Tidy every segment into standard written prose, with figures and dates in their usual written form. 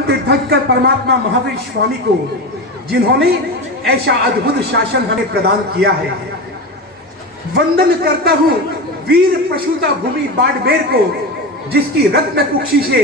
चरम तीर्थंकर परमात्मा महावीर स्वामी को, जिन्होंने ऐसा अद्भुत शासन हमें प्रदान किया है। वंदन करता हूं वीर प्रसूता भूमि बाड़मेर को, जिसकी रत्न कुक्षी से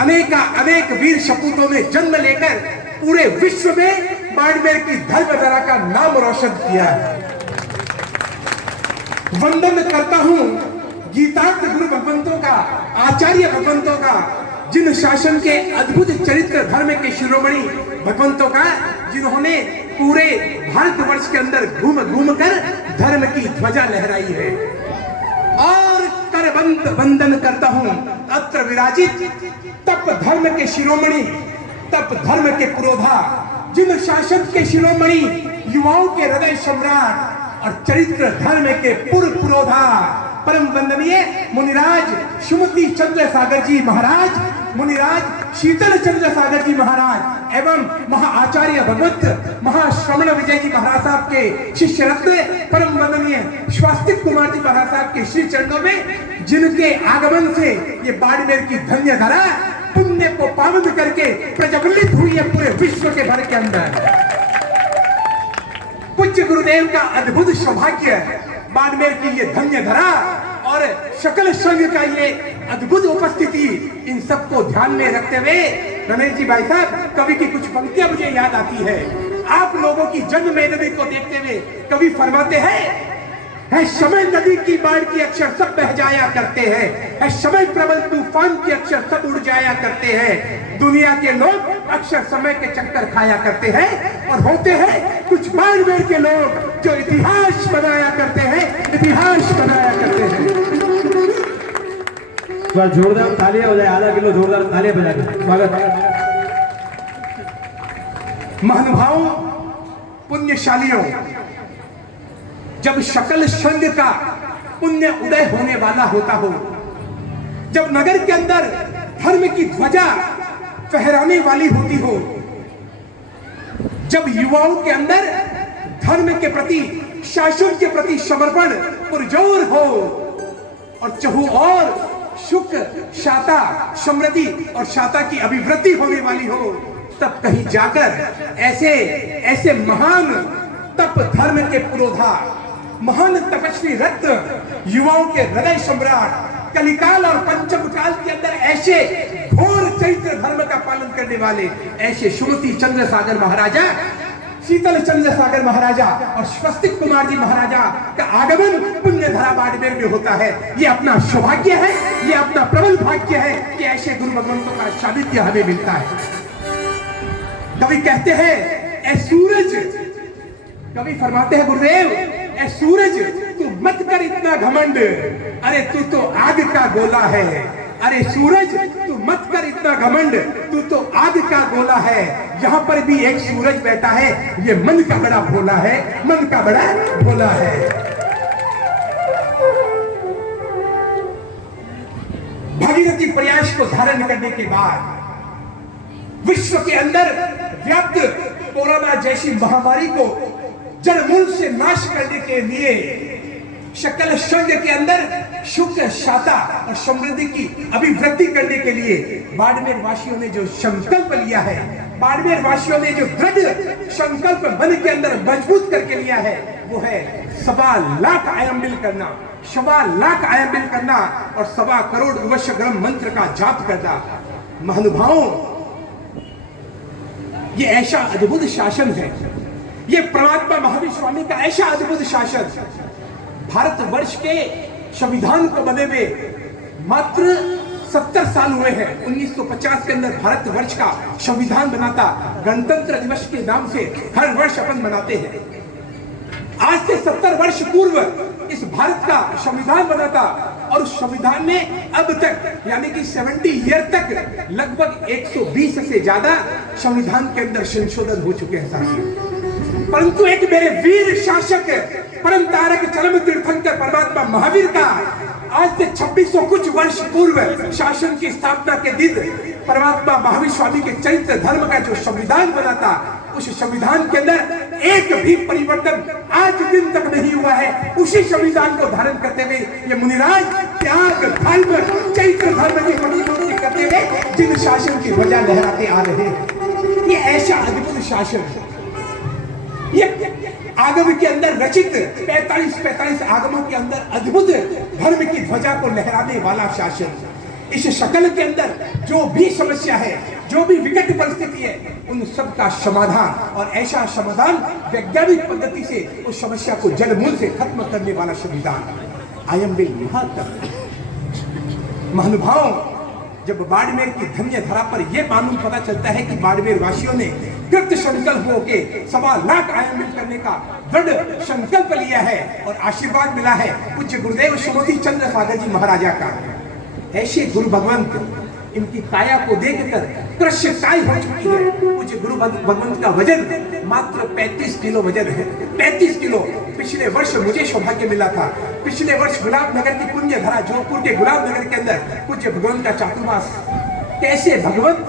अनेक वीर सपूतों ने जन्म लेकर पूरे विश्व में बाड़मेर की धर्मधरा का नाम रोशन किया है। वंदन करता हूं गीतार्थ गुरु भगवंतों का, आचार्य भगवंतों का, जिन शासन के अद्भुत चरित्र धर्म के शिरोमणि भगवंतों का, जिन्होंने पूरे भारतवर्ष के अंदर घूम घूम कर धर्म की ध्वजा लहराई है। और करबंद वंदन करता हूं अत्र विराजित तप धर्म के शिरोमणि, तप धर्म के पुरोधा, जिन शासन के शिरोमणि, युवाओं के हृदय सम्राट और चरित्र धर्म के पूर्व पुरोधा, परम वंदनीय मुनिराज सुमति चंद्र सागर जी महाराज, मुनिराज शीतल चंद्र सागर जी महाराज एवं महाआचार्य भगवत महाश्रवण विजय जी महाराज साहब के शिष्य रत्न परम वंदनीय स्वास्तिक कुमार जी महाराज साहब के श्री चरणों में, जिनके आगमन से ये बाड़मेर की धन्य धरा पुण्य को पावन करके प्रज्वलित हुई है पूरे विश्व के भर के अंदर। पूज्य गुरुदेव का अद्भुत सौभाग्य, बाड़मेर की ये धन्य धरा और सकल संघ का ये अद्भुत उपस्थिति, इन सबको ध्यान में रखते हुए रमेश जी भाई साहब, कवि की कुछ पंक्तियां मुझे याद आती है। आप लोगों की जन्म मेदनी को देखते हुए कवि फरमाते हैं, है समय नदी की बाढ़ की अक्षर सब बह जाया करते हैं, है समय प्रबल तूफान की अक्षर सब उड़ जाया करते हैं, दुनिया के लोग अक्षर समय के चक्कर खाया करते हैं, और होते हैं कुछ बाड़मेर के लोग जो इतिहास बनाया करते हैं, इतिहास बनाया करते हैं। जोरदार तालियां हो जाए, आधा किलो जोरदार तालियां बजा के स्वागत। महानुभावों, पुण्यशालियों, जब सकल संघ का पुण्य उदय होने वाला होता हो, जब नगर के अंदर धर्म की ध्वजा फहराने वाली होती हो, जब युवाओं के अंदर धर्म के प्रति, शासन के प्रति समर्पण पुरजोर हो, और चहु और सुख, शाता, समृद्धि और शाता की अभिवृद्धि होने वाली हो, तब कहीं जाकर ऐसे महान तप धर्म के पुरोधा, महान तपस्वी रत्न, युवाओं के हृदय सम्राट, कलिकाल और पंचम काल के अंदर ऐसे घोर चरित्र धर्म का पालन करने वाले ऐसे सुमति चंद्र सागर महाराजा, शीतल चंद्र सागर महाराजा और स्वस्तिक कुमार जी महाराजा का आगमन पुण्य धरा बाड़मेर में होता है। ये अपना सौभाग्य है, ये अपना प्रबल भाग्य है कि ऐसे गुरु भगवंतों का सानिध्य हमें मिलता है। कवि कहते हैं, ए सूरज, कवि फरमाते हैं गुरुदेव, ए सूरज तू मत कर इतना घमंड, अरे तू तो आग का गोला है, अरे सूरज तू मत कर इतना घमंड, तू तो आग का गोला है, यहाँ पर भी एक सूरज बैठा है, ये मन का बड़ा भोला है, मन का बड़ा भोला है। भागीरथी प्रयास को धारण करने के बाद विश्व के अंदर व्याप्त कोरोना जैसी महामारी को जड़मूल से नाश करने के लिए, सकल संघ के अंदर सुख, शाता और समृद्धि की अभिवृद्धि करने के लिए बाड़मेर वासियों ने जो संकल्प लिया है, बाड़मेर वासियों ने जो दृढ़ संकल्प मन के अंदर मजबूत करके लिया है, वो है 1.25 लाख आयम्बिल करना, 1.25 लाख आयम्बिल करना और 1.25 करोड़ उवशग्रम मंत्र का जाप करना। महानुभावों, ये ऐसा अद्भुत शासन है, ये परमात्मा महावीर स्वामी का ऐसा अद्भुत शासन। भारतवर्ष के संविधान को बने हुए मात्र 70 साल हुए हैं। 1950 के अंदर भारतवर्ष का संविधान बना था, गणतंत्र दिवस के नाम से हर वर्ष अपन मनाते हैं। आज से 70 वर्ष पूर्व इस भारत का संविधान बना था, और उस संविधान में अब तक यानी कि 70 ईयर तक लगभग 120 से ज्यादा संविधान के अंदर संशोधन हो चुके हैं साथियों। परंतु एक मेरे वीर शासक परम तारक चरम तीर्थंकर परमात्मा महावीर का आज से 2600 कुछ वर्ष पूर्व शासन की स्थापना के दिन परमात्मा महावीर स्वामी के चरित्र धर्म का जो संविधान बना था, उस संविधान के अंदर एक भी परिवर्तन आज दिन तक नहीं हुआ है। उसी संविधान को धारण करते हुए ये मुनिराज त्याग धर्म चैत्र धर्म की प्रतिनिधित्व करते हुए जिन शासन की ध्वजा लहराते आ रहे हैं, ये ऐसा अद्भुत शासन है। ये आगम के अंदर रचित 45 आगमों के अंदर अद्भुत धर्म की ध्वजा को लहराने वाला शासन। इस शक्ल के अंदर जो भी समस्या है, जो भी विकट परिस्थिति है, उन सब का समाधान, और ऐसा समाधान वैज्ञानिक पद्धति से उस समस्या को जड़ मूल से खत्म करने वाला संविधान। आयम बिल महात्म महानुभाव, जब बाड़मेर की धन्य धरा पर यह मालूम पता चलता है कि बाड़मेर वासियों ने कृत संकल्प होके 1.25 लाख आयम बिल करने का दृढ़ संकल्प लिया है और आशीर्वाद मिला है पूज्य गुरुदेव सुमति चंद्र सागर जी महाराजा का। ऐसे गुरु भगवंत, इनकी काया को देखकर कृष्ण काय हो चुकी है। पूज्य गुरु भगवंत का वजन मात्र 35 किलो वजन है, 35 किलो। पिछले वर्ष मुझे सौभाग्य मिला था, पिछले वर्ष गुलाब नगर की पुण्य धरा जोधपुर के गुलाब नगर के अंदर पूज्य भगवंत का चातुर्मास। कैसे भगवंत,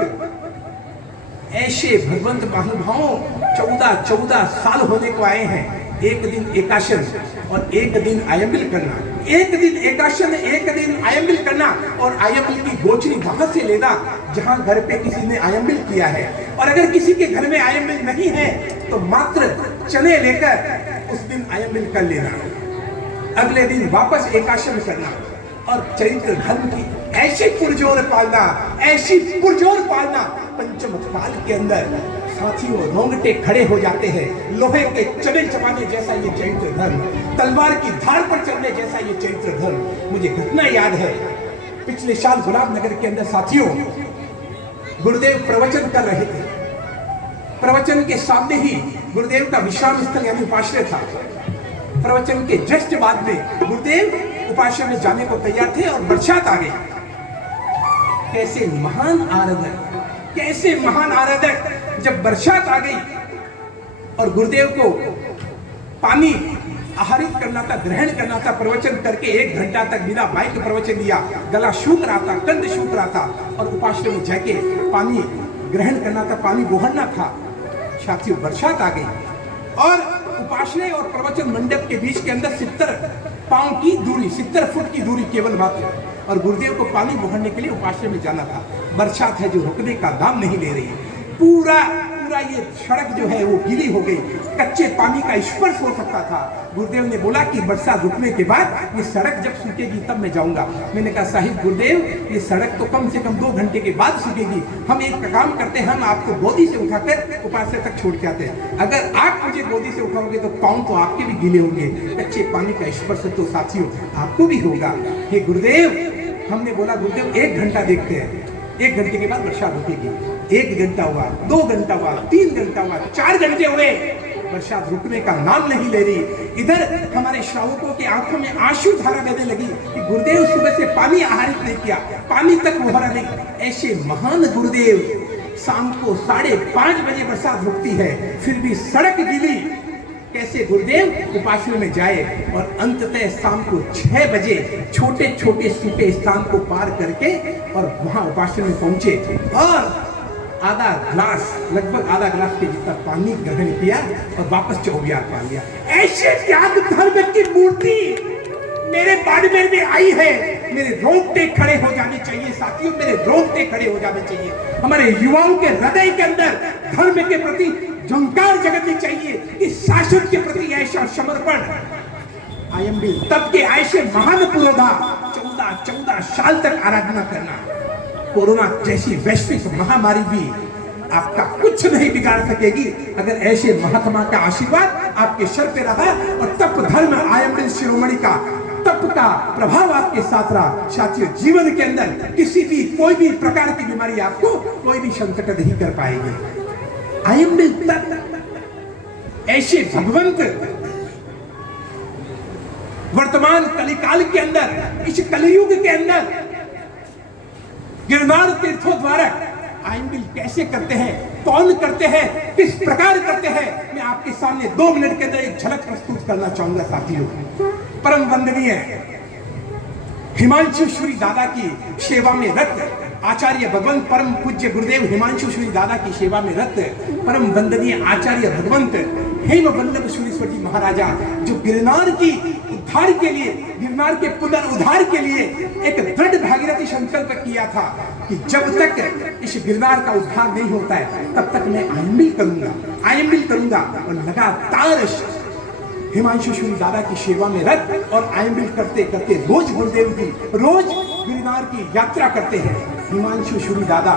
ऐसे भगवंत महानुभावों 14 साल होने को आए हैं। एक दिन एकाशन और एक दिन आयम्बिल करना, एक दिन एकाशन, एक दिन आयम्बिल करना, और आयम्बिल की गोचरी वहां से लेना जहां घर पे किसी ने आयम्बिल किया है। और अगर किसी के घर में आयम्बिल नहीं है तो मात्र चने लेकर उस दिन आयम्बिल कर लेना, अगले दिन वापस एकाशन करना, और चरित्र धर्म की ऐसी पुरजोर पालना, ऐसी पुरजोर पालना। पंचम काल के अंदर साथियों रोंगटे खड़े हो जाते हैं। लोहे के चने चबाने जैसा ये चरित्र धर्म, तलवार की धार पर चलने जैसा ये चरित्र धर्म। मुझे घटना याद है, पिछले साल गुलाब नगर के अंदर साथियों गुरुदेव प्रवचन कर रहे थे। प्रवचन के सामने ही गुरुदेव का विश्राम स्थल यानी उपाश्रय था। प्रवचन के जस्ट बाद में गुरुदेव उपाश्रय में जाने को तैयार थे और बरसात आ गई। कैसे महान आराधक, कैसे महान आराधक, जब बरसात आ गई और गुरुदेव को पानी आहारित करना था, ग्रहण करना था, प्रवचन करके 1 घंटा तक बिना बाइक प्रवचन दिया, गला सूख रहा था, कंध सूख रहा था, और उपाश्रय में जाके पानी ग्रहण करना था, पानी बोहरना था। साथियों बरसात आ गई और उपाश्रय और प्रवचन मंडप के बीच के अंदर 70 पांव की दूरी, 70 फुट की दूरी केवल मात्र, और गुरुदेव को पानी बोहरने के लिए उपाश्रय में जाना था। बरसात है जो रुकने का दाम नहीं ले रही है। पूरा ये सड़क जो है वो गीली हो गई, कच्चे पानी का स्पर्श हो सकता था। गुरुदेव ने बोला कि बरसात रुकने के बाद ये सड़क जब सूखेगी तब मैं जाऊंगा। मैंने कहा साहिब गुरुदेव ये सड़क तो कम से कम 2 घंटे के बाद सूखेगी। हम एक काम करते हैं, हम आपको गोदी से उठाकर उपाश्रय तक छोड़ के आते हैं। अगर आप मुझे गोदी से उठाओगे तो पाँव तो आपके भी गीले होंगे, कच्चे पानी का स्पर्श तो साथियों आपको भी होगा। हे गुरुदेव, हमने बोला गुरुदेव 1 घंटा देखते हैं, 1 घंटे के बाद बरसात रुकेगी। 1 घंटा हुआ, 2 घंटा हुआ, 3 घंटा हुआ, 4 घंटे हुए, बरसात रुकने का नाम नहीं ले रही। इधर हमारे श्रावकों की आंखों में आंसू धारा बहने लगी कि गुरुदेव सुबह से पानी आहारित नहीं किया, पानी तक उभरा नहीं। ऐसे महान गुरुदेव, शाम को 5:30 बजे बरसात रुकती है, फिर भी सड़क गीली। कैसे गुरुदेव उपाश्रय में जाए और अंततः शाम को 6 बजे छोटे छोटे सूखे स्थान को पार करके और वहां उपाश्रय में पहुंचे और लगभग आधा गिलास के जितना पानी ग्रहण किया और वापस चौबियार पा लिया। ऐसे त्याग धर्म की मूर्ति मेरे बाड़मेर में आई है। मेरे रोंगटे खड़े हो जाने चाहिए साथियों, मेरे रोंगटे खड़े हो जाने चाहिए। हमारे युवाओं के हृदय के अंदर धर्म के प्रति झंकार जगनी चाहिए कि शासन के प्रति ऐसा समर्पण। आयम्बिल तब के ऐसे महान पुरोधा 14 साल तक आराधना करना। कोरोना जैसी वैश्विक महामारी भी आपका कुछ नहीं बिगाड़ सकेगी अगर ऐसे महात्मा का आशीर्वाद आपके सर पे रहा और तप धर्म आयम्बिल शिरोमणि का तप का प्रभाव आपके साथ रहा। साथियों जीवन के अंदर किसी भी कोई भी प्रकार की बीमारी आपको कोई भी संकट नहीं कर पाएगी। आयम्बिल तप ऐसे भगवंत वर्तमान कलिकाल के अंदर, इस कलयुग के अंदर गिरनार तीर्थों द्वारा आयम्बिल कैसे करते हैं, कौन करते हैं, किस प्रकार करते हैं, मैं आपके सामने 2 मिनट के अंदर एक झलक प्रस्तुत करना चाहूंगा साथियों। परम वंदनीय हिमांशु श्री दादा की सेवा में रत आचार्य भगवंत परम पूज्य गुरुदेव हिमांशु सूरी दादा की सेवा में रत परम वंदनीय आचार्य भगवंत हेम वल्लभ सूरीश्वर जी महाराजा, जो गिरनार की उद्धार के लिए, गिरनार के पुनरुद्धार के लिए एक दृढ़ भागीरथी संकल्प किया था कि जब तक इस गिरनार का उद्धार नहीं होता है तब तक मैं आयम्बिल करूंगा और लगातार हिमांशु सूरी दादा की सेवा में रत और आयम्बिल करते करते रोज गुरुदेव की, रोज गिरनार की यात्रा करते हैं। हिमांशु सूरी दादा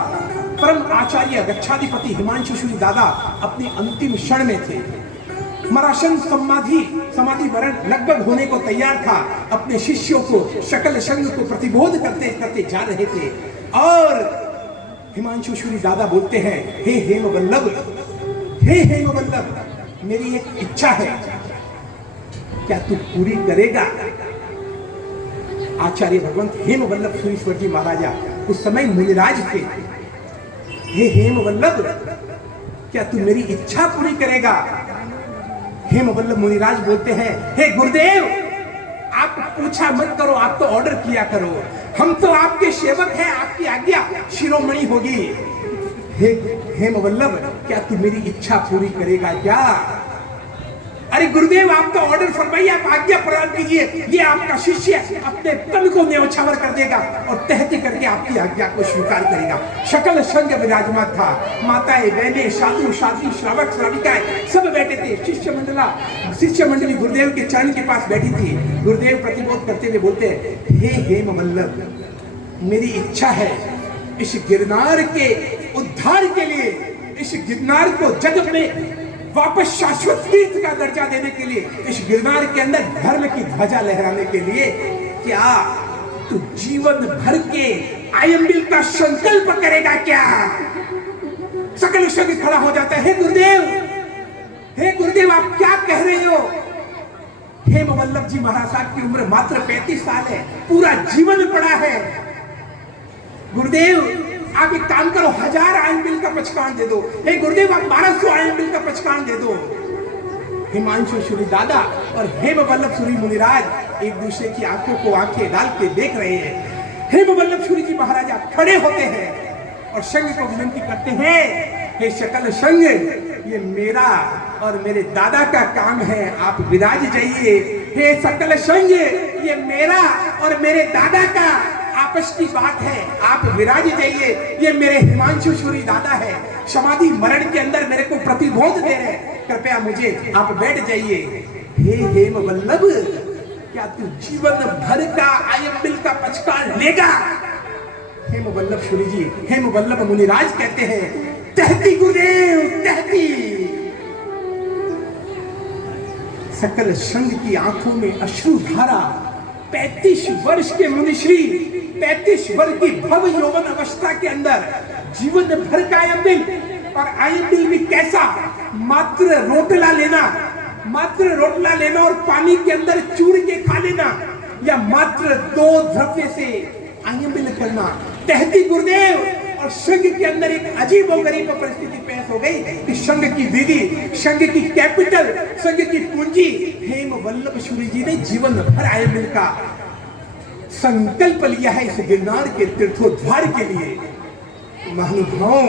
परम आचार्य गच्छाधिपति हिमांशु सूरी दादा अपने अंतिम क्षण में थे। मरासन समाधि मरण लगभग होने को तैयार था। अपने शिष्यों को, सकल संघ को प्रतिबोध करते करते जा रहे थे और हिमांशु सूरी दादा बोलते हैं, हे हेम वल्लभ, मेरी एक इच्छा है, क्या तू पूरी करेगा? आचार्य भगवंत हेम वल्लभ सूरीश्वर जी महाराजा उस समय मुनिराज थे। हे हेम वल्लभ, क्या तू मेरी इच्छा पूरी करेगा? हेम वल्लभ मुनिराज बोलते हैं, हे गुरुदेव, आप पूछा मत करो, आप तो ऑर्डर किया करो, हम तो आपके सेवक हैं, आपकी आज्ञा शिरोमणि होगी। हे हेम वल्लभ, क्या तू मेरी इच्छा पूरी करेगा क्या? अरे गुरुदेव, आप तो ऑर्डर फरमाइए, आप आज्ञा प्रदान कीजिए, ये आपका शिष्य अपने तन को न्यौछावर कर देगा और तहती करके आपकी आज्ञा को स्वीकार करेगा। सकल संघ विराजमान था, माताएं, बहनें, साधु साध्वी, श्रावक श्राविकाएं सब बैठे थे। शिष्य मंडली गुरुदेव के चरण के पास बैठी थी। गुरुदेव प्रतिबोध करते हुए बोलते हैं, हे हेम वल्लभ, मेरी इच्छा है इस गिरनार के उद्धार के लिए, इस गिरनार को जगत में वापस शाश्वत तीर्थ का दर्जा देने के लिए, इस गिरनार के अंदर धर्म की ध्वजा लहराने के लिए, क्या तू जीवन भर के आयम्बिल का संकल्प करेगा क्या? सकल संघ खड़ा हो जाता है, हे गुरुदेव, आप क्या कह रहे हो? हेम वल्लभ जी महाराज साहब की उम्र मात्र 35 साल है, पूरा जीवन पड़ा है। गुरुदेव, आप एक काम करो, 1000 आयम्बिल का पचकान दे दो। हे गुरुदेव, आप 1200 आयम्बिल का पचकान दे दो। हिमांशु सूरी दादा और हेम वल्लभ सूरी मुनिराज एक दूसरे की आंखों को आंखें डाल के देख रहे हैं। हेम वल्लभ सूरी जी महाराजा खड़े होते हैं और संघ को विनती करते हैं, हे सकल संघ, ये मेरा और मेरे दादा का काम है, आप विराज जाइए। हे सकल संघ, ये मेरा और मेरे दादा का आपस की बात है, आप विराज जाइए। ये मेरे हिमांशु सूरी दादा है, समाधि मरण के अंदर मेरे को प्रतिबोध दे रहे, कृपया मुझे आप बैठ जाइए। हे हेम वल्लभ, क्या तू जीवन भर का आयम्बिल का पचकान लेगा? हेम वल्लभ सूरी जी, हेम वल्लभ मुनिराज कहते हैं, तहती गुरुदेव, तहती। सकल संघ की आंखों में अश्रुधारा। 35 वर्ष के मुनिश्री, 35 वर्ष की भव यौवन अवस्था के अंदर जीवन भर का आयम्बिल, और आयम्बिल भी कैसा? मात्र रोटला लेना और पानी के अंदर चूर के खा लेना, या मात्र 2 द्रव्य से आयम्बिल करना। तहती गुरुदेव और संघ के अंदर एक अजीब और गरीब परिस्थिति पेश हो गई कि संघ की दीदी, संघ की कैपिटल, संघ की पूंजी हेम वल्लभ सूरी जी ने जीवन भर आयम्बिल का संकल्प लिया है इस गिरनार के तीर्थोद्धार के लिए। महानुभावों,